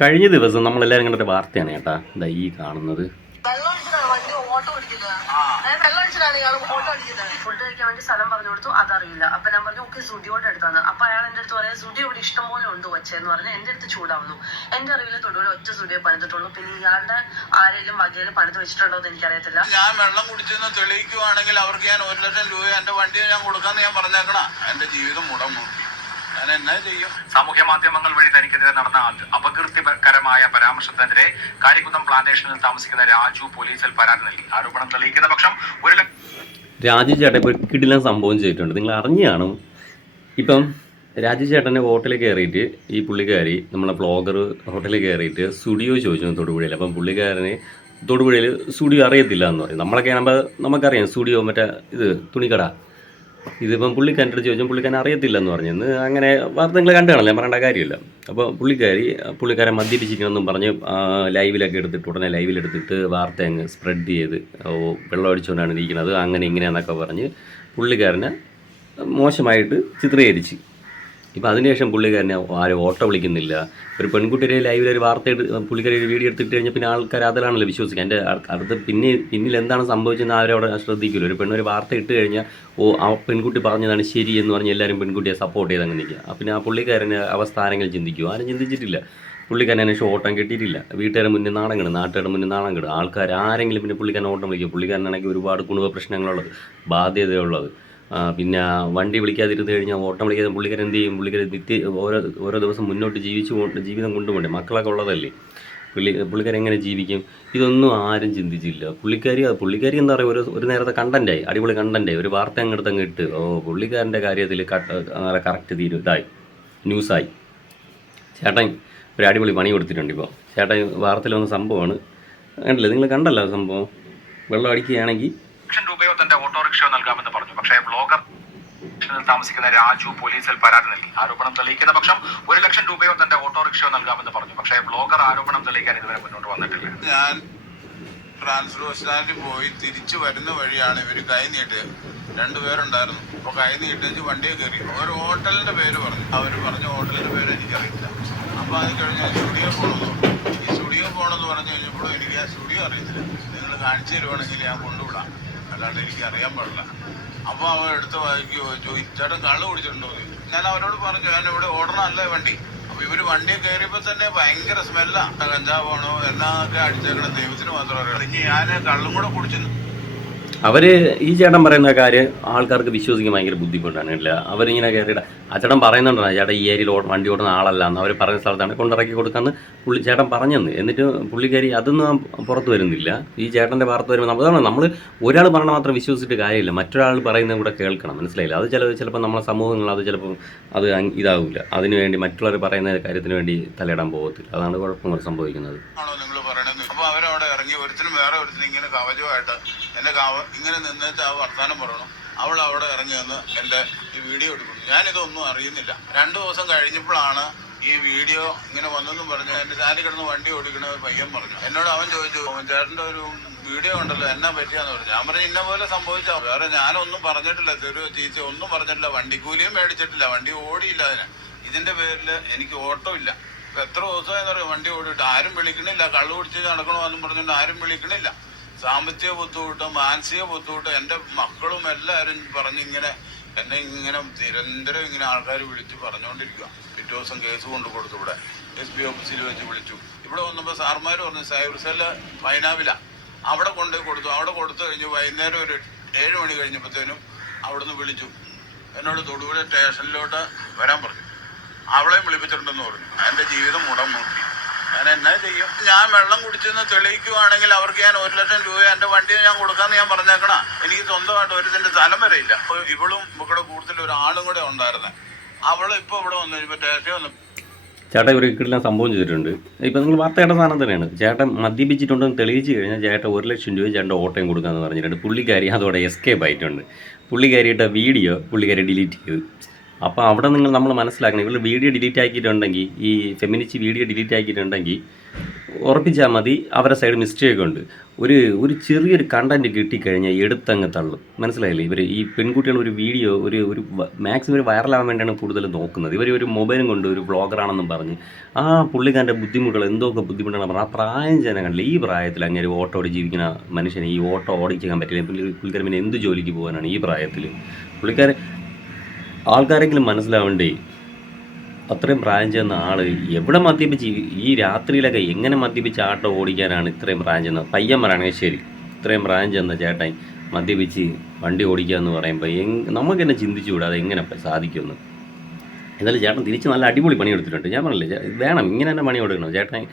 കഴിഞ്ഞ ദിവസം നമ്മളെല്ലാവരും കണ്ടൊരു വാർത്തയാണ് ചേട്ടാ ഇതാ ഈ കാണുന്നത്. ഫുഡ് കഴിക്കാൻ വേണ്ടി സ്ഥലം പറഞ്ഞു കൊടുത്തു, അതറിയില്ല. അപ്പൊ ഞാൻ പറഞ്ഞു ഓക്കെ സുഡിയോടെ അടുത്താണ്. അപ്പൊ അയാൾ എന്റെ അടുത്ത് പറയാം സുഡിയോ ഇവിടെ ഇഷ്ടം പോലെ ഉണ്ട് വച്ചെന്ന് പറഞ്ഞ് എന്റെ അടുത്ത് ചൂടാവുന്നു. എന്റെ അറിവിൽ തൊടുപുഴ ഒറ്റ സുഡിയോ പണിതിട്ടുള്ളൂ. പിന്നെ ഇയാളുടെ ആരെങ്കിലും വകയിൽ പണിത് വെച്ചിട്ടുണ്ടോ എന്ന് എനിക്കറിയത്തില്ല. ഞാൻ വെള്ളം കുടിച്ചെന്ന് തെളിയിക്കുവാണെങ്കിൽ അവർക്ക് ഞാൻ 1 ലക്ഷം രൂപ എന്റെ വണ്ടിയെ ഞാൻ കൊടുക്കാന്ന് ഞാൻ പറഞ്ഞേക്കണ. എന്റെ ജീവിതം മുടങ്ങും. ഞാൻ എന്നാ ചെയ്യും? സാമൂഹ്യ മാധ്യമങ്ങൾ വഴി തനിക്കെതിരെ നടന്ന അപകീർത്തികരമായ പരാമർശത്തിനെതിരെ കാരിക്കുന്നം പ്ലാന്റേഷനിൽ താമസിക്കുന്ന രാജു പോലീസിൽ പരാതി നൽകി. ആരോപണം തെളിയിക്കുന്ന പക്ഷം രാജു ചേട്ടൻ ഇപ്പോൾ കിടിലൻ സംഭവം ചെയ്തിട്ടുണ്ട്. നിങ്ങൾ അറിഞ്ഞു കാണും. ഇപ്പം രാജു ചേട്ടൻ്റെ ഹോട്ടലിൽ കയറിയിട്ട് ഈ പുള്ളിക്കാരി നമ്മളെ വ്ളോഗർ ഹോട്ടലിൽ കയറിയിട്ട് സ്റ്റുഡിയോ ചോദിച്ചു തൊടുപുഴയിൽ. അപ്പം പുള്ളിക്കാരന് തൊടുപുഴയിൽ സ്റ്റുഡിയോ അറിയത്തില്ല എന്ന് പറയും. നമ്മളൊക്കെ ആകുമ്പോൾ നമുക്കറിയാം സ്റ്റുഡിയോ മറ്റേ ഇത് തുണിക്കട. ഇതിപ്പം പുള്ളിക്കാരൻ്റെ അടുത്ത് ചോദിച്ചാൽ പുള്ളിക്കാരൻ അറിയത്തില്ലെന്ന് പറഞ്ഞെന്ന് അങ്ങനെ വാർത്ത നിങ്ങൾ കണ്ടു കാണല്ലേ, പറയേണ്ട കാര്യമില്ല. അപ്പോൾ പുള്ളിക്കാരൻ മദ്യപിച്ചിരിക്കണമെന്നും പറഞ്ഞ് ലൈവിലൊക്കെ എടുത്തിട്ട് ഉടനെ ലൈവിലെടുത്തിട്ട് വാർത്ത അങ്ങ് സ്പ്രെഡ് ചെയ്ത് വെള്ളം അടിച്ചുകൊണ്ടാണ് ഇരിക്കുന്നത് അങ്ങനെ ഇങ്ങനെയെന്നൊക്കെ പറഞ്ഞ് പുള്ളിക്കാരനെ മോശമായിട്ട് ചിത്രീകരിച്ച്. ഇപ്പോൾ അതിനുശേഷം പുള്ളിക്കാരനെ ആരും ഓട്ടോ വിളിക്കുന്നില്ല. ഒരു പെൺകുട്ടിയുടെ ലൈവിലൊരു വാർത്ത പുള്ളിക്കാരി ഒരു വീഡിയോ എടുത്തിട്ട് കഴിഞ്ഞാൽ പിന്നെ ആൾക്കാർ അതിലാണല്ലോ വിശ്വസിക്കുക. എൻ്റെ അടുത്ത് പിന്നിൽ എന്താണ് സംഭവിച്ചതെന്ന് അവരവിടെ ശ്രദ്ധിക്കില്ല. ഒരു പെണ്ണൊരു വാർത്ത ഇട്ട് കഴിഞ്ഞാൽ ആ പെൺകുട്ടി പറഞ്ഞതാണ് ശരി എന്ന് പറഞ്ഞ് എല്ലാവരും പെൺകുട്ടിയെ സപ്പോർട്ട് ചെയ്ത് അങ്ങ് നിൽക്കുക. പിന്നെ ആ പുള്ളിക്കാരന് അവസ്ഥ ആരെങ്കിലും ചിന്തിക്കുമോ? ആരും ചിന്തിച്ചിട്ടില്ല. പുള്ളിക്കാരനെ ഓട്ടം കിട്ടിയിട്ടില്ല. വീട്ടുകാരുടെ മുന്നിൽ നാണം കിടും, നാട്ടുകാരുടെ മുന്നിൽ നാണം കിടും. ആൾക്കാർ ആരെങ്കിലും പിന്നെ പുള്ളിക്കാരനെ ഓട്ടം വിളിക്കും. പുള്ളിക്കാരനാണെങ്കിൽ ഒരുപാട് കുടുംബ പ്രശ്നങ്ങളുള്ളത്, ബാധ്യതയുള്ളത്. പിന്നെ വണ്ടി വിളിക്കാതിരുന്ന് കഴിഞ്ഞാൽ ഓട്ടം വിളിക്കാതെ പുള്ളിക്കാരൻ എന്ത് ചെയ്യും? പുള്ളിക്കാരൻ ഓരോ ദിവസം മുന്നോട്ട് ജീവിതം കൊണ്ടുപോകണ്ടേ? മക്കളൊക്കെ ഉള്ളതല്ലേ. പുള്ളിക്കാരൻ എങ്ങനെ ജീവിക്കും? ഇതൊന്നും ആരും ചിന്തിച്ചില്ല. പുള്ളിക്കാരി എന്താ പറയുക, ഒരു നേരത്തെ കണ്ടൻറ്റായി, അടിപൊളി കണ്ടൻറ്റായി. ഒരു വാർത്ത അങ്ങ് ഇട്ട് പുള്ളിക്കാരൻ്റെ കാര്യത്തിൽ കറക്റ്റ് ഇതായി ന്യൂസായി. ചേട്ടൻ ഒരു അടിപൊളി പണി കൊടുത്തിട്ടുണ്ട്. ഇപ്പോൾ ചേട്ടൻ വാർത്തയിൽ വന്ന സംഭവമാണ്. കണ്ടില്ലേ, നിങ്ങൾ കണ്ടല്ലോ സംഭവം. വെള്ളം അടിക്കുകയാണെങ്കിൽ രൂപയോ തന്റെ ഓട്ടോറിക്ഷയോ നൽകാമെന്ന് പറഞ്ഞു. പക്ഷേ ബ്ലോഗർ താമസിക്കുന്ന രാജു പോലീസിൽ പരാതി നൽകി. ആരോപണം തെളിയിക്കുന്ന പക്ഷം 1 ലക്ഷം രൂപയോ തന്റെ ഓട്ടോറിക്ഷയോ നൽകാമെന്ന് പറഞ്ഞു. പക്ഷേ ബ്ലോഗർ ആരോപണം തെളിയിക്കാൻ ഇതുവരെ മുന്നോട്ട് വന്നിട്ടില്ല. ഞാൻ ട്രാൻസ്ഫർ സ്റ്റാൻഡിൽ പോയി തിരിച്ചു വരുന്ന വഴിയാണ് ഇവർ കൈ നീട്ട് 2 പേരുണ്ടായിരുന്നു. അപ്പോൾ കൈ നീട്ടിച്ച് വണ്ടിയെ കയറി. ഒരു ഹോട്ടലിന്റെ പേര് പറഞ്ഞു. അവർ പറഞ്ഞ ഹോട്ടലിന്റെ പേര് എനിക്കറിയില്ല. അപ്പോൾ അത് കഴിഞ്ഞാൽ സ്റ്റുഡിയോ പോകണമെന്ന്. ഈ സ്റ്റുഡിയോ പോകണമെന്ന് പറഞ്ഞു കഴിഞ്ഞപ്പോഴും എനിക്ക് ആ സ്റ്റുഡിയോ അറിയത്തില്ല. നിങ്ങൾ കാണിച്ചു തരുവാണെങ്കിൽ ഞാൻ കൊണ്ടുവിടാം, അല്ലാണ്ട് എനിക്ക് അറിയാൻ പാടില്ല. അപ്പോൾ അവൻ എടുത്ത് വായിക്കുകയോ ചേട്ടൻ കള്ള് കുടിച്ചിട്ടുണ്ടോ? ഞാൻ അവരോട് പറഞ്ഞു ഞാൻ ഇവിടെ ഓടണമല്ലേ വണ്ടി. അപ്പോൾ ഇവർ വണ്ടിയെ കയറിയപ്പോൾ തന്നെ ഭയങ്കര സ്മെല്ലാണ്. കഞ്ചാവാണോ എന്നൊക്കെ അടിച്ചേക്കണം ദൈവത്തിന് മാത്രം അറിയാം. ഇനി ഞാൻ കള്ളും കൂടെ കുടിച്ചു. ഈ ചേട്ടൻ പറയുന്ന കാര്യം ആൾക്കാർക്ക് വിശ്വസിക്കാൻ ഭയങ്കര ബുദ്ധിമുട്ടാണ്. ഇല്ല, അവരിങ്ങനെ കയറിയിട്ട് ആ ചേട്ടൻ പറയുന്നുണ്ടോ ചേട്ടാ ഈ ഏരിയയിൽ വണ്ടി ഓടുന്ന ആളല്ല എന്ന് അവർ പറയുന്ന സ്ഥലത്താണ് കൊണ്ടിറക്കി കൊടുക്കാമെന്ന് ചേട്ടൻ പറഞ്ഞെന്ന്. എന്നിട്ട് പുള്ളിക്കാരി അതൊന്നും പുറത്ത് വരുന്നില്ല. ഈ ചേട്ടൻ്റെ വാർത്ത വരുമ്പോൾ നമ്മൾ ഒരാൾ പറഞ്ഞാൽ മാത്രം വിശ്വസിച്ചിട്ട് കാര്യമില്ല, മറ്റൊരാൾ പറയുന്നത് കൂടെ കേൾക്കണം. മനസ്സിലായില്ല? അത് ചിലപ്പോൾ നമ്മളെ സമൂഹങ്ങൾ അത് ചിലപ്പോൾ അത് ഇതാവില്ല. അതിനുവേണ്ടി മറ്റുള്ളവർ പറയുന്ന കാര്യത്തിന് വേണ്ടി തലയിടാൻ പോകത്തില്ല. അതാണ് കുഴപ്പങ്ങൾ സംഭവിക്കുന്നത്. അപ്പോൾ അവരവിടെ ഇറങ്ങി ഒരുത്തിനും വേറെ ഒരുത്തിനും ഇങ്ങനെ കവചമായിട്ട് എന്നെ ഇങ്ങനെ നിന്നിട്ട് ആ വർത്താനം പറയണം. അവൾ അവിടെ ഇറങ്ങി വന്ന് എൻ്റെ ഈ വീഡിയോ എടുക്കുന്നു. ഞാനിതൊന്നും അറിയുന്നില്ല. 2 ദിവസം കഴിഞ്ഞപ്പോഴാണ് ഈ വീഡിയോ ഇങ്ങനെ വന്നെന്നും പറഞ്ഞു. എൻ്റെ ചാരി കിടന്ന് വണ്ടി ഓടിക്കണ പയ്യൻ പറഞ്ഞു. എന്നോട് അവൻ ചോദിച്ചു ചേട്ടൻ്റെ ഒരു വീഡിയോ ഉണ്ടല്ലോ എന്നാ പറ്റിയാന്ന് പറഞ്ഞു. ഞാൻ പറഞ്ഞു ഇന്ന പോലെ സംഭവിച്ചാൽ വേറെ ഞാനൊന്നും പറഞ്ഞിട്ടില്ല, തെരുവ് ചീച്ച ഒന്നും പറഞ്ഞിട്ടില്ല, വണ്ടിക്കൂലിയും മേടിച്ചിട്ടില്ല, വണ്ടി ഓടിയില്ല. ഇതിൻ്റെ പേരിൽ എനിക്ക് ഓട്ടോ ഇല്ല. എത്ര ദിവസമായെന്ന് പറയും വണ്ടി ഓടിയിട്ട് ആരും വിളിക്കണില്ല. കള്ളു കുടിച്ച് നടക്കണമെന്നും പറഞ്ഞുകൊണ്ട് ആരും വിളിക്കണില്ല. സാമ്പത്തിക ബുദ്ധിമുട്ട്, മാനസിക ബുദ്ധിമുട്ട്. എൻ്റെ മക്കളും എല്ലാവരും പറഞ്ഞിങ്ങനെ എന്നെ ഇങ്ങനെ നിരന്തരം ഇങ്ങനെ ആൾക്കാർ വിളിച്ച് പറഞ്ഞുകൊണ്ടിരിക്കുക. പിറ്റേ ദിവസം കേസ് കൊണ്ട് കൊടുത്തു. ഇവിടെ SP ഓഫീസിൽ വെച്ച് വിളിച്ചു. ഇവിടെ വന്നപ്പോൾ സാർമാർ പറഞ്ഞു സൈബർ സെല്ല് പൈനാവില അവിടെ കൊണ്ടുപോയി കൊടുത്തു. അവിടെ കൊടുത്തു കഴിഞ്ഞ് വൈകുന്നേരം ഒരു 7 മണി കഴിഞ്ഞപ്പോഴത്തേനും അവിടുന്ന് വിളിച്ചു. എന്നോട് തൊടുപുഴ സ്റ്റേഷനിലോട്ട് വരാൻ പറഞ്ഞു. അവളെയും വിളിപ്പിച്ചിട്ടുണ്ടെന്ന് പറഞ്ഞു. എൻ്റെ ജീവിതം മുടങ്ങി. ഞാൻ എന്നാ ചെയ്യും? ഞാൻ വെള്ളം കുടിച്ചെന്ന് തെളിയിക്കുവാണെങ്കിൽ അവർക്ക് ഞാൻ 1 ലക്ഷം രൂപ എൻ്റെ വണ്ടിയെ ഞാൻ കൊടുക്കാമെന്ന് ഞാൻ പറഞ്ഞേക്കണ. എനിക്ക് സ്വന്തമായിട്ട് ഒരു ഇതിൻ്റെ സ്ഥലം വരെ ഇല്ല. ഇവളും ഇവിടെ കൂടുതൽ ഒരാളും കൂടെ ഉണ്ടായിരുന്നത്. അവൾ ഇപ്പോൾ ഇവിടെ വന്നു ഇപ്പോൾ സ്റ്റേഷൻ വന്നു. ചേട്ടൻ ഒരു കിട്ടില്ല സംഭവം ചെയ്തിട്ടുണ്ട്. ഇപ്പം നിങ്ങൾ വാർത്ത കേട്ട സാധനം തന്നെയാണ്. ചേട്ടൻ മദ്യപിച്ചിട്ടുണ്ടെന്ന് തെളിയിച്ച് കഴിഞ്ഞാൽ ചേട്ടൻ 1 ലക്ഷം രൂപ ചേട്ടൻ്റെ ഓട്ടയും കൊടുക്കാമെന്ന് പറഞ്ഞിട്ടുണ്ട്. പുള്ളിക്കാരി അതോടെ എസ്കേപ്പ് ആയിട്ടുണ്ട്. പുള്ളിക്കാരിയുടെ വീഡിയോ പുള്ളിക്കാരി ഡിലീറ്റ് ചെയ്തു. അപ്പോൾ അവിടെ നമ്മൾ മനസ്സിലാക്കണം, ഇവർ വീഡിയോ ഡിലീറ്റ് ആക്കിയിട്ടുണ്ടെങ്കിൽ, ഈ ഫെമിനിസ്റ്റ് വീഡിയോ ഡിലീറ്റ് ആക്കിയിട്ടുണ്ടെങ്കിൽ ഉറപ്പിച്ചാൽ മതി അവരുടെ സൈഡ് മിസ്റ്റേക്ക് ഉണ്ട്. ഒരു ചെറിയൊരു കണ്ടൻറ്റ് കിട്ടിക്കഴിഞ്ഞാൽ എടുത്തങ്ങ് തള്ളും. മനസ്സിലായില്ലേ? ഇവർ ഈ പെൺകുട്ടികൾ ഒരു വീഡിയോ ഒരു മാക്സിമം ഒരു വൈറലാവാൻ വേണ്ടിയാണ് കൂടുതൽ നോക്കുന്നത്. ഇവർ ഒരു മൊബൈലും കൊണ്ട് ഒരു വ്ളോഗറാണെന്നും പറഞ്ഞ് ആ പുള്ളിക്കാരൻ്റെ ബുദ്ധിമുട്ടുകൾ എന്തൊക്കെ ബുദ്ധിമുട്ടാണ് പറഞ്ഞാൽ ആ പ്രായം ജനങ്ങളിൽ ഈ പ്രായത്തിൽ അങ്ങനെ ഓട്ടോ ഓടി ജീവിക്കുന്ന മനുഷ്യനെ ഈ ഓട്ടോ ഓടിക്കാൻ പറ്റില്ല. പുള്ളിക്കാരൻ പിന്നെ എന്ത് ജോലിക്ക് പോകാനാണ് ഈ പ്രായത്തിൽ? പുള്ളിക്കാരൻ ആൾക്കാരെങ്കിലും മനസ്സിലാവണ്ടേ? അത്രയും പ്രായം ചെന്ന ആൾ എവിടെ മദ്യപിച്ച് ഈ രാത്രിയിലൊക്കെ എങ്ങനെ മദ്യപിച്ച് ആട്ടോ ഓടിക്കാനാണ് ഇത്രയും പ്രായം ചെന്നത്? പയ്യന്മാരാണെങ്കിൽ ശരി, ഇത്രയും പ്രായം ചെന്ന ചേട്ടൻ മദ്യപിച്ച് വണ്ടി ഓടിക്കുക എന്ന് പറയുമ്പോൾ നമുക്ക് തന്നെ ചിന്തിച്ചു കൂടാ അത് എങ്ങനെ സാധിക്കുമെന്ന്. എന്നാലും ചേട്ടൻ തിരിച്ച് നല്ല അടിപൊളി പണിയെടുത്തിട്ടുണ്ട്. ഞാൻ പറഞ്ഞില്ലേ, വേണം ഇങ്ങനെ തന്നെ പണി കൊടുക്കണം. ചേട്ടൻ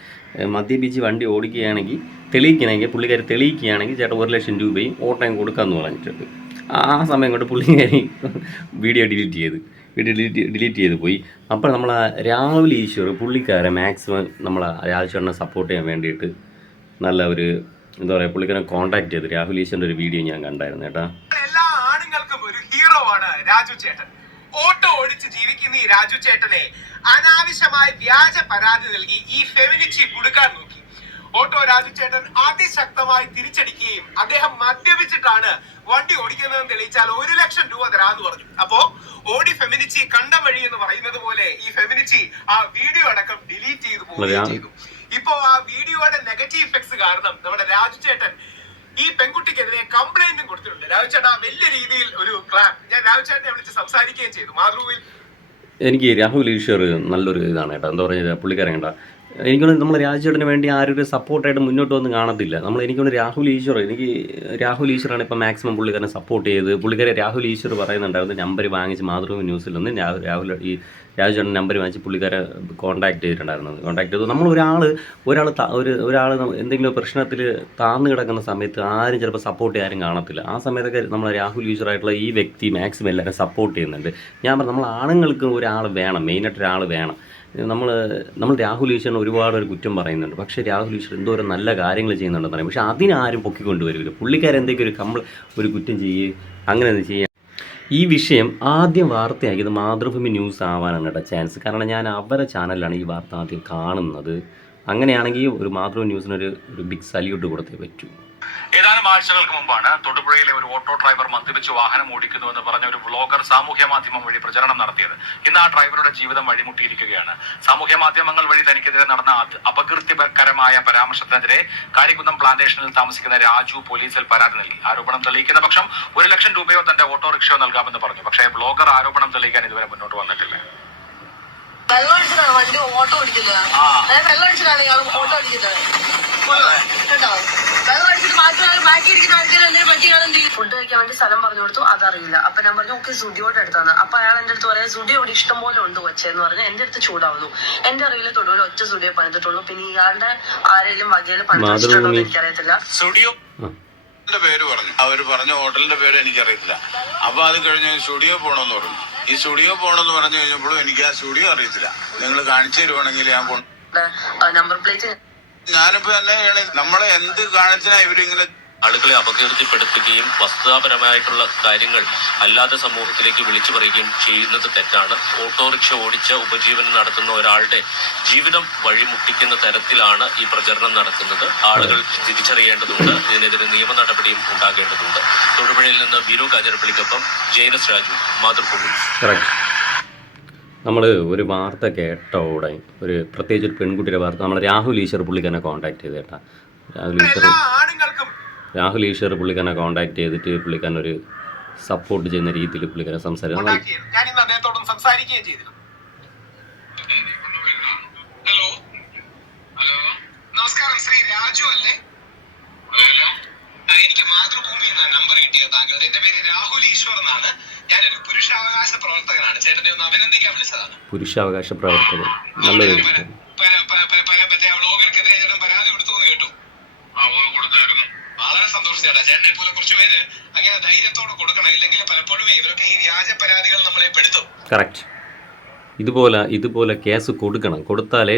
മദ്യപിച്ച് വണ്ടി ഓടിക്കുകയാണെങ്കിൽ തെളിയിക്കണമെങ്കിൽ പുള്ളിക്കാരി തെളിയിക്കുകയാണെങ്കിൽ ചേട്ടൻ 1 ലക്ഷം രൂപയും ഓട്ടോയും കൊടുക്കാമെന്ന് പറഞ്ഞിട്ടുണ്ട്. ആ സമയം കൊണ്ട് പുള്ളിക്കാരി വീഡിയോ ഡിലീറ്റ് ചെയ്ത് പോയി. അപ്പോൾ നമ്മൾ രാഹുൽ ഈശ്വർ പുള്ളിക്കാരെ മാക്സിമം നമ്മൾ രാജേഷേട്ടനെ സപ്പോർട്ട് ചെയ്യാൻ വേണ്ടിയിട്ട് നല്ല ഒരു എന്താ പറയുക പുള്ളിക്കാരനെ കോൺടാക്ട് ചെയ്ത് രാഹുൽ ഈശ്വറിൻ്റെ ഒരു വീഡിയോ ഞാൻ കണ്ടായിരുന്നു കേട്ടോ. എല്ലാ ആണുങ്ങൾക്കും ഒരു ഹീറോ ആണ് രാജു ചേട്ടൻ. ഓട്ടോ ഓടിച്ച് ജീവിക്കുന്ന ഈ രാജു ചേട്ടനെ അനാവശ്യമായ വ്യാജ പരാതി നൽകി ഈ ഫെമിനിറ്റി കുടുക്കാൻ നോക്കി. ഓട്ടോ രാജു ചേട്ടൻ അതിശക്തമായി തിരിച്ചടിക്കുകയും അദ്ദേഹം മദ്യപിച്ചിട്ടാണ് വണ്ടി ഓടിക്കുന്നതെന്ന് തെളിയിച്ചാൽ 1 ലക്ഷം രൂപ തരാമെന്ന് പറഞ്ഞു. അപ്പോ ഓടി ഫെമിനിറ്റി കണ്ട വഴി എന്ന് പറയുന്നത് പോലെ ഈ ഫെമിനിറ്റി ആ വീഡിയോ അടക്കം ഡിലീറ്റ് ചെയ്തു പോവുകയും ചെയ്തു. ഇപ്പോ ആ വീഡിയോയുടെ നെഗറ്റീവ് ഇഫക്ട്സ് കാരണം നമ്മുടെ രാജു ചേട്ടൻ ഈ പെൺകുട്ടിക്കെതിരെ കംപ്ലൈന്റും കൊടുത്തിട്ടുണ്ട്. രാജു ചേട്ടാ വലിയ രീതിയിൽ ഒരു ക്ലാപ്പ്. ഞാൻ രാജു ചേട്ടനെ വിളിച്ച് സംസാരിക്കുകയും ചെയ്തു മാതൃഭൂമിയിൽ. എനിക്ക് രാഹുൽ ഈശ്വർ നല്ലൊരു ഇതാണ് കേട്ടോ. എന്താ പറയുക പുള്ളിക്കാരൻ കേട്ടോ, എനിക്കൊന്ന് നമ്മൾ രാജുചേട്ടന് വേണ്ടി ആരും ഒരു സപ്പോർട്ടായിട്ട് മുന്നോട്ട് വന്ന് കാണത്തില്ല. എനിക്കൊന്ന് രാഹുൽ ഈശ്വറാണ് ഇപ്പോൾ മാക്സിമം പുള്ളിക്കാരനെ സപ്പോർട്ട് ചെയ്ത് രാഹുൽ ഈശ്വർ പറയുന്നുണ്ടായിരുന്നു നമ്പർ വാങ്ങിച്ച് മാതൃഭൂമി ന്യൂസിൽ നിന്ന് രാജുചേട്ടൻ നമ്പർ വാങ്ങിച്ച് പുള്ളിക്കാരെ കോൺടാക്ട് ചെയ്തിട്ടുണ്ടായിരുന്നത്. കോൺടാക്ട് ചെയ്തു. നമ്മൾ ഒരാൾ എന്തെങ്കിലും പ്രശ്നത്തിൽ താഴ്ന്നു കിടക്കുന്ന സമയത്ത് ആരും ചിലപ്പോൾ സപ്പോർട്ട് ചെയ്യാനും കാണത്തില്ല. ആ സമയത്തൊക്കെ നമ്മൾ രാഹുൽ ഈശ്വറായിട്ടുള്ള ഈ വ്യക്തി മാക്സിമം എല്ലാവരും സപ്പോർട്ട് ചെയ്യുന്നുണ്ട്. ഞാൻ പറഞ്ഞു നമ്മൾ ആണുങ്ങൾക്ക് ഒരാൾ വേണം, മെയിനായിട്ട് ഒരാൾ വേണം. നമ്മൾ രാഹുൽ ഈശ്വരൻ ഒരുപാട് ഒരു കുറ്റം പറയുന്നുണ്ട്. പക്ഷേ രാഹുൽ ഈശ്വർ എന്തോ ഒരു നല്ല കാര്യങ്ങൾ ചെയ്യുന്നുണ്ടെന്ന് പറയും. പക്ഷേ അതിനാരും പൊക്കിക്കൊണ്ടുവരില്ല. പുള്ളിക്കാരെന്തെങ്കിലും ഒരു കുറ്റം ചെയ്യുക അങ്ങനെ എന്ത് ചെയ്യുക. ഈ വിഷയം ആദ്യം വാർത്തയാക്കിയത് മാതൃഭൂമി ന്യൂസ് ആവാനാണ് കേട്ടോ ചാൻസ്. കാരണം ഞാൻ അവരുടെ ചാനലിലാണ് ഈ വാർത്ത ആദ്യം കാണുന്നത്. അങ്ങനെയാണെങ്കിൽ ഒരു മാതൃഭൂമി ന്യൂസിനൊരു ബിഗ് സല്യൂട്ട് കൊടുത്തേ പറ്റൂ. ഏതാനും ആഴ്ചകൾക്ക് മുമ്പാണ് തൊടുപുഴയിലെ ഒരു ഓട്ടോ ഡ്രൈവർ മദ്യപിച്ച് വാഹനം ഓടിക്കുന്നുവെന്ന് പറഞ്ഞ ഒരു വ്ളോഗർ സാമൂഹ്യ മാധ്യമം വഴി പ്രചരണം നടത്തിയത്. ഇന്ന് ആ ഡ്രൈവറുടെ ജീവിതം വഴിമുട്ടിയിരിക്കുകയാണ്. സാമൂഹ്യ മാധ്യമങ്ങൾ വഴി തനിക്കെതിരെ നടന്ന അപകീർത്തികരമായ പരാമർശത്തിനെതിരെ കാരിക്കുന്നം പ്ലാന്റേഷനിൽ താമസിക്കുന്ന രാജു പോലീസിൽ പരാതി നൽകി. ആരോപണം തെളിയിക്കുന്ന പക്ഷം 1 ലക്ഷം രൂപയോ തന്റെ ഓട്ടോറിക്ഷയോ നൽകാമെന്ന് പറഞ്ഞു. പക്ഷേ വ്ളോഗർ ആരോപണം തെളിയിക്കാൻ ഇതുവരെ മുന്നോട്ട് വന്നിട്ടില്ല. വെള്ളം അടിച്ചിട്ടാണ് വണ്ടി ഓട്ടോ ഓടിക്കുന്നത്. വെള്ളം അടിച്ചിട്ടാണ് ഇയാൾ ഓട്ടോ ഓടിക്കുന്നത് കേട്ടോ. വെള്ളം അടിച്ചിട്ട് ബാക്കി ഇരിക്കുന്ന ആൾക്കാരെല്ലാം പറ്റിയാണെന്ത് ചെയ്യും? ഫുഡ് കഴിക്കാൻ വേണ്ടി സ്ഥലം പറഞ്ഞു കൊടുത്തു, അതറിയില്ല. അപ്പൊ ഞാൻ പറഞ്ഞു ഓക്കെ സുഡിയോടെ അടുത്താണ്. അപ്പൊ അയാൾ എന്റെ അടുത്ത് പറയാം സുഡിയോ ഇവിടെ ഇഷ്ടം പോലെ ഉണ്ട് വച്ചെന്ന് പറഞ്ഞ് എന്റെ അടുത്ത് ചൂടാവുന്നു. എന്റെ അറിവില് തൊടുവിൽ ഒറ്റ സുഡിയോ പണിതിട്ടുള്ളൂ. പിന്നെ ഇയാളുടെ ആരെങ്കിലും വകയില് പണിതിട്ടുണ്ടോ എന്ന് എനിക്കറിയത്തില്ല. സ്റ്റുഡിയോ പേര് പറഞ്ഞു, അവര് പറഞ്ഞ ഹോട്ടലിന്റെ പേര് എനിക്കറിയത്തില്ല. അപ്പൊ അത് കഴിഞ്ഞ് സ്റ്റുഡിയോ പോകണമെന്ന് പറഞ്ഞു. ഈ സ്റ്റുഡിയോ പോകണമെന്ന് പറഞ്ഞു കഴിഞ്ഞപ്പോഴും എനിക്ക് ആ സ്റ്റുഡിയോ അറിയത്തില്ല. നിങ്ങൾ കാണിച്ചു തരുവാണെങ്കിൽ ഞാൻ നമ്പർ പ്ലേറ്റ് ഞാനിപ്പോ തന്നെ നമ്മളെ എന്ത് കാണിച്ചാ ഇവരിങ്ങനെ ആളുകളെ അപകീർത്തിപ്പെടുത്തുകയും വസ്തുതാപരമായിട്ടുള്ള കാര്യങ്ങൾ അല്ലാതെ സമൂഹത്തിലേക്ക് വിളിച്ചു പറയുകയും ചെയ്യുന്നത് തെറ്റാണ്. ഓട്ടോറിക്ഷ ഓടിച്ച് ഉപജീവനം നടത്തുന്ന ഒരാളുടെ ജീവിതം വഴിമുട്ടിക്കുന്ന തരത്തിലാണ് ഈ പ്രചരണം നടക്കുന്നത്. ആളുകൾ തിരിച്ചറിയേണ്ടതുണ്ട്. ഇതിനെതിരെ നിയമ നടപടിയും ഉണ്ടാകേണ്ടതുണ്ട്. തൊടുപുഴയിൽ നിന്ന് ബിനു കാഞ്ഞിരപ്പള്ളിക്കൊപ്പം ജെയിനസ് രാജു, മാതൃഭൂമി. നമ്മൾ ഒരു വാർത്ത കേട്ട ഉടൻ പ്രത്യേകിച്ച് ഒരു പെൺകുട്ടിയുടെ വാർത്ത നമ്മൾ രാഹുൽ ഈശ്വർ പുള്ളിക്കാരനെ കോൺടാക്ട് ചെയ്ത് കേട്ടാ. രാഹുൽ ഈശ്വർ പുള്ളിക്കാരനെ കോൺടാക്ട് ചെയ്തിട്ട് പുള്ളിക്കാരൻ ഒരു സപ്പോർട്ട് ചെയ്യുന്ന രീതിയിൽ പുള്ളിക്കാരൻ സംസാരിക്കും. ഞാൻ ഇന്ന് അദ്ദേഹത്തോടും സംസാരിക്കുകയും ചെയ്തു. ഹലോ ഹലോ നമസ്കാരം, ശ്രീ രാജു അല്ലേ? എനിക്ക് മാതൃഭൂമിയിൽ നിന്ന് നമ്പർ കിട്ടിയ താങ്കളുടെ. എന്റെ പേര് രാഹുൽ ഈശ്വർ എന്നാണ്. ഞാനൊരു പുരുഷാവകാശ പ്രവർത്തകനാണ്. ചേട്ടനെ ഒന്ന് അഭിനന്ദിക്കാൻ വിളിച്ചതാണ്. പുരുഷാവകാശ പ്രവർത്തകൻ നല്ലൊരു വ്ളോഗർക്കെതിരെ ചേട്ടൻ പരാതി കൊടുത്തു എന്ന് കേട്ടു. വളരെ സന്തോഷം ചേട്ടാ. ചേട്ടനെ പോലെ കുറച്ച് പേര് അങ്ങനെ ധൈര്യത്തോടെ കൊടുക്കണം. ഇല്ലെങ്കിൽ പലപ്പോഴും ഇവരൊക്കെ ഈ വ്യാജ പരാതികൾ നമ്മളെ പെടുത്തും. കറക്റ്റ്. ഇതുപോലെ കേസ് കൊടുത്താലേ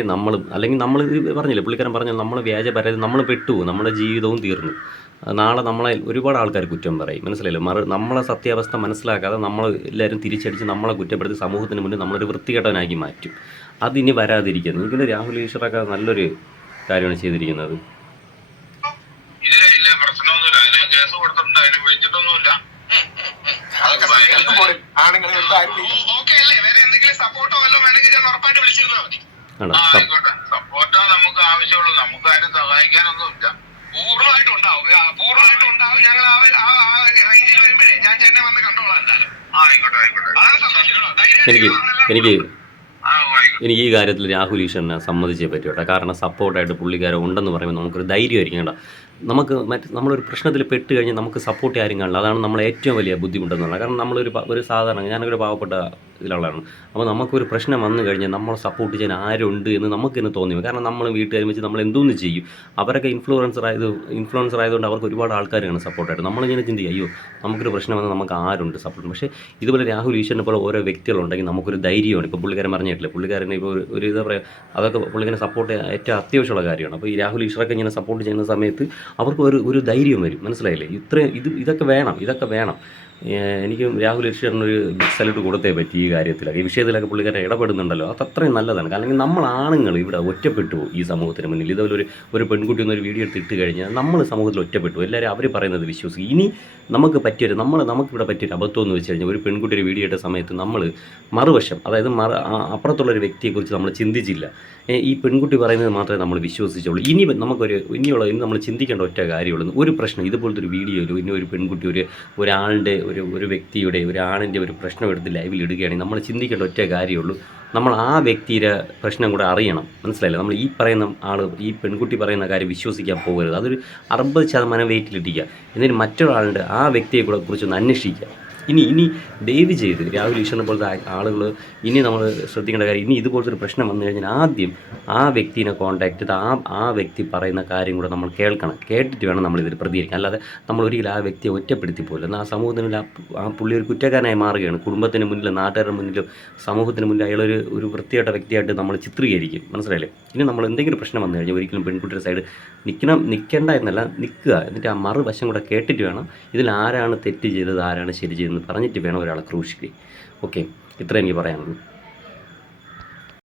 അല്ലെങ്കിൽ നമ്മൾ പറഞ്ഞില്ലേ പുള്ളിക്കാരൻ പറഞ്ഞാൽ നമ്മൾ വ്യാജ പരാതി നമ്മൾ പെട്ടു, നമ്മുടെ ജീവിതവും തീർന്നു. നാളെ നമ്മളെ ഒരുപാട് ആൾക്കാർ കുറ്റം പറയും. മനസ്സിലായില്ലോ? നമ്മളെ സത്യാവസ്ഥ മനസ്സിലാക്കാതെ എല്ലാവരും തിരിച്ചടിച്ച് നമ്മളെ കുറ്റപ്പെടുത്തി സമൂഹത്തിന് മുന്നിൽ നമ്മളൊരു വൃത്തികെട്ടവനാക്കി മാറ്റും. അതിനി വരാതിരിക്കുന്നു. എനിക്കൊരു രാഹുൽ ഈശ്വറൊക്കെ നല്ലൊരു കാര്യമാണ് ചെയ്തിരിക്കുന്നത്. ഇല്ല പ്രശ്നമൊന്നുമില്ല. ഞാൻ കേസ് കൊടുത്തിട്ടുണ്ട്, അതിന് വിളിച്ചിട്ടൊന്നുമില്ല. ആണുങ്ങളെ ഓക്കെ അല്ലേ? വേറെ എന്തെങ്കിലും സപ്പോർട്ടോ വല്ലതും വേണമെങ്കിൽ ഞാൻ ഉറപ്പായിട്ട് വിളിച്ചിരുന്നാൽ മതി. ആയിക്കോട്ടെ, സപ്പോർട്ടോ നമുക്ക് ആവശ്യമുള്ളൂ. നമുക്ക് ആരും സഹായിക്കാനൊന്നുമില്ല. പൂർണ്ണമായിട്ടുണ്ടാവും. ഞങ്ങൾ ആ റേഞ്ചിൽ വരുമ്പോഴേ ഞാൻ ചെന്നൈ വന്ന് കണ്ടോളാം എന്തായാലും. ആയിക്കോട്ടെ. അതാണ് സന്തോഷം. എനിക്ക് ഈ കാര്യത്തിൽ രാഹുൽ ഈശ്വരനെ സമ്മതിച്ചേ പറ്റൂ കേട്ടോ. കാരണം സപ്പോർട്ടായിട്ട് പുള്ളിക്കാരൻ ഉണ്ടെന്ന് പറയുമ്പോൾ നമുക്കൊരു ധൈര്യമായിരിക്കും കേട്ടോ. നമുക്ക് നമ്മളൊരു പ്രശ്നത്തിൽ പെട്ട് കഴിഞ്ഞാൽ നമുക്ക് സപ്പോർട്ട് ആരും കാണില്ല. അതാണ് നമ്മളെ ഏറ്റവും വലിയ ബുദ്ധിമുട്ടെന്നുള്ളത്. കാരണം ഒരു സാധാരണ ഞാനൊരു പാവപ്പെട്ട ഇതിലുള്ളതാണ്. അപ്പോൾ നമുക്കൊരു പ്രശ്നം വന്നു കഴിഞ്ഞാൽ നമ്മളെ സപ്പോർട്ട് ചെയ്യാൻ ആരുണ്ട് എന്ന് നമുക്ക് തന്നെ തോന്നി. കാരണം നമ്മൾ വീട്ടുകാരും വെച്ച് നമ്മൾ എന്തോന്ന് ചെയ്യും. അവരൊക്കെ ഇൻഫ്ലുവൻസർ ആയതുകൊണ്ട് അവർക്ക് ഒരുപാട് ആൾക്കാരാണ് സപ്പോർട്ടായിട്ട്. നമ്മളിങ്ങനെ ചിന്തിക്കുക, അയ്യോ നമുക്കൊരു പ്രശ്നം വന്നാൽ നമുക്ക് ആരുണ്ട് സപ്പോർട്ട്. പക്ഷേ ഇതുപോലെ രാഹുൽ ഈശ്വരനെ പോലെ ഓരോ വ്യക്തികളുണ്ടെങ്കിൽ നമുക്കൊരു ധൈര്യമാണ്. ഇപ്പോൾ പുള്ളിക്കാരൻ പറഞ്ഞിട്ടില്ല, പുള്ളിക്കാരനെ ഇപ്പോൾ ഒരു എന്താ പറയുക, അതൊക്കെ പുള്ളിക്കാരനെ സപ്പോർട്ട് ഏറ്റവും അത്യാവശ്യമുള്ള കാര്യമാണ്. അപ്പോൾ ഈ രാഹുൽ ഈശ്വറൊക്കെ ഇങ്ങനെ സപ്പോർട്ട് ചെയ്യുന്ന സമയത്ത് അവർക്ക് ഒരു ധൈര്യം വരും. മനസ്സിലായില്ലേ? ഇതൊക്കെ വേണം. എനിക്കും രാഹുൽ ഈശ്വറിനൊരു ബിഗ് സല്യൂട്ട് കൊടുത്തേ പറ്റി ഈ കാര്യത്തിലൊക്കെ. ഈ വിഷയത്തിലൊക്കെ പുള്ളിക്കാരെ ഇടപെടുന്നുണ്ടല്ലോ, അത് അത്രയും നല്ലതാണ്. കാരണം നമ്മൾ ആണുങ്ങൾ ഇവിടെ ഒറ്റപ്പെട്ടു പോകും ഈ സമൂഹത്തിന് മുന്നിൽ. ഇതുപോലെ ഒരു പെൺകുട്ടി ഒന്നൊരു വീഡിയോ എടുത്ത് ഇട്ട് കഴിഞ്ഞാൽ നമ്മൾ സമൂഹത്തിൽ ഒറ്റപ്പെട്ടു. എല്ലാവരും അവർ പറയുന്നത് വിശ്വസിക്കും. ഇനി നമുക്ക് നമുക്കിവിടെ പറ്റിയൊരു അബദ്ധം എന്ന് വെച്ച് കഴിഞ്ഞാൽ, ഒരു പെൺകുട്ടി ഒരു വീഡിയോ ഇട്ട സമയത്ത് നമ്മൾ മറുവശം, അതായത് അപ്പുറത്തുള്ളൊരു വ്യക്തിയെക്കുറിച്ച് നമ്മൾ ചിന്തിച്ചില്ല. ഈ പെൺകുട്ടി പറയുന്നത് മാത്രമേ നമ്മൾ വിശ്വസിച്ചുള്ളൂ. ഇനി നമ്മൾ ചിന്തിക്കേണ്ട ഒറ്റ കാര്യമുള്ളൂ. ഒരു പ്രശ്നം ഇതുപോലത്തെ ഒരു വീഡിയോയിൽ ഇനി ഒരു പെൺകുട്ടി ഒരാളുടെ ഒരു വ്യക്തിയുടെ ഒരാണിൻ്റെ ഒരു പ്രശ്നം എടുത്ത് ലൈവിൽ ഇടുകയാണെങ്കിൽ നമ്മൾ ചിന്തിക്കേണ്ട ഒറ്റ കാര്യമുള്ളൂ, നമ്മൾ ആ വ്യക്തിയുടെ പ്രശ്നം കൂടെ അറിയണം. മനസ്സിലായില്ല? നമ്മൾ ഈ പറയുന്ന ഈ പെൺകുട്ടി പറയുന്ന കാര്യം വിശ്വസിക്കാൻ പോകരുത്. അതൊരു 60% വെയിറ്റിലിട്ടിക്കുക. എന്നിട്ട് മറ്റൊരാളുടെ ആ വ്യക്തിയെ കൂടെ കുറിച്ചൊന്ന് അന്വേഷിക്കുക. ഇനി ദയവ് ചെയ്ത് രാഹുൽ ഈശ്വരനെ പോലത്തെ ആളുകൾ ഇനി നമ്മൾ ശ്രദ്ധിക്കേണ്ട കാര്യം, ഇനി ഇതുപോലത്തെ ഒരു പ്രശ്നം വന്നു കഴിഞ്ഞാൽ ആദ്യം ആ വ്യക്തിനെ കോൺടാക്ട് ചെയ്ത് ആ വ്യക്തി പറയുന്ന കാര്യം കൂടെ നമ്മൾ കേട്ടിട്ട് വേണം നമ്മളിതിൽ പ്രതികരിക്കാൻ. അല്ലാതെ നമ്മൾ ഒരിക്കലും ആ വ്യക്തിയെ ഒറ്റപ്പെടുത്തി പോലും. എന്നാൽ ആ സമൂഹത്തിന് ആ പുള്ളി ഒരു കുറ്റക്കാരനായി മാറുകയാണ്. കുടുംബത്തിന് മുന്നിലും നാട്ടുകാരുടെ മുന്നിലും സമൂഹത്തിന് മുന്നിൽ അയാളൊരു വൃത്തിയായിട്ട വ്യക്തിയായിട്ട് നമ്മൾ ചിത്രീകരിക്കും. മനസ്സിലായില്ലേ? ഇനി നമ്മൾ എന്തെങ്കിലും പ്രശ്നം വന്നു കഴിഞ്ഞാൽ ഒരിക്കലും പെൺകുട്ടിയുടെ സൈഡ് നിൽക്കേണ്ട എന്നല്ല, നിൽക്കുക. എന്നിട്ട് ആ മറുവശം കൂടെ കേട്ടിട്ട് വേണം ഇതിൽ ആരാണ് തെറ്റ് ചെയ്തത്, ആരാണ് ശരി ചെയ്തതെന്ന് പറഞ്ഞിട്ട് വേണം ഒരാളെ ക്രൂശിക്കുക. ഓക്കെ, ഇത്രയും എനിക്ക് പറയാനുള്ളൂ.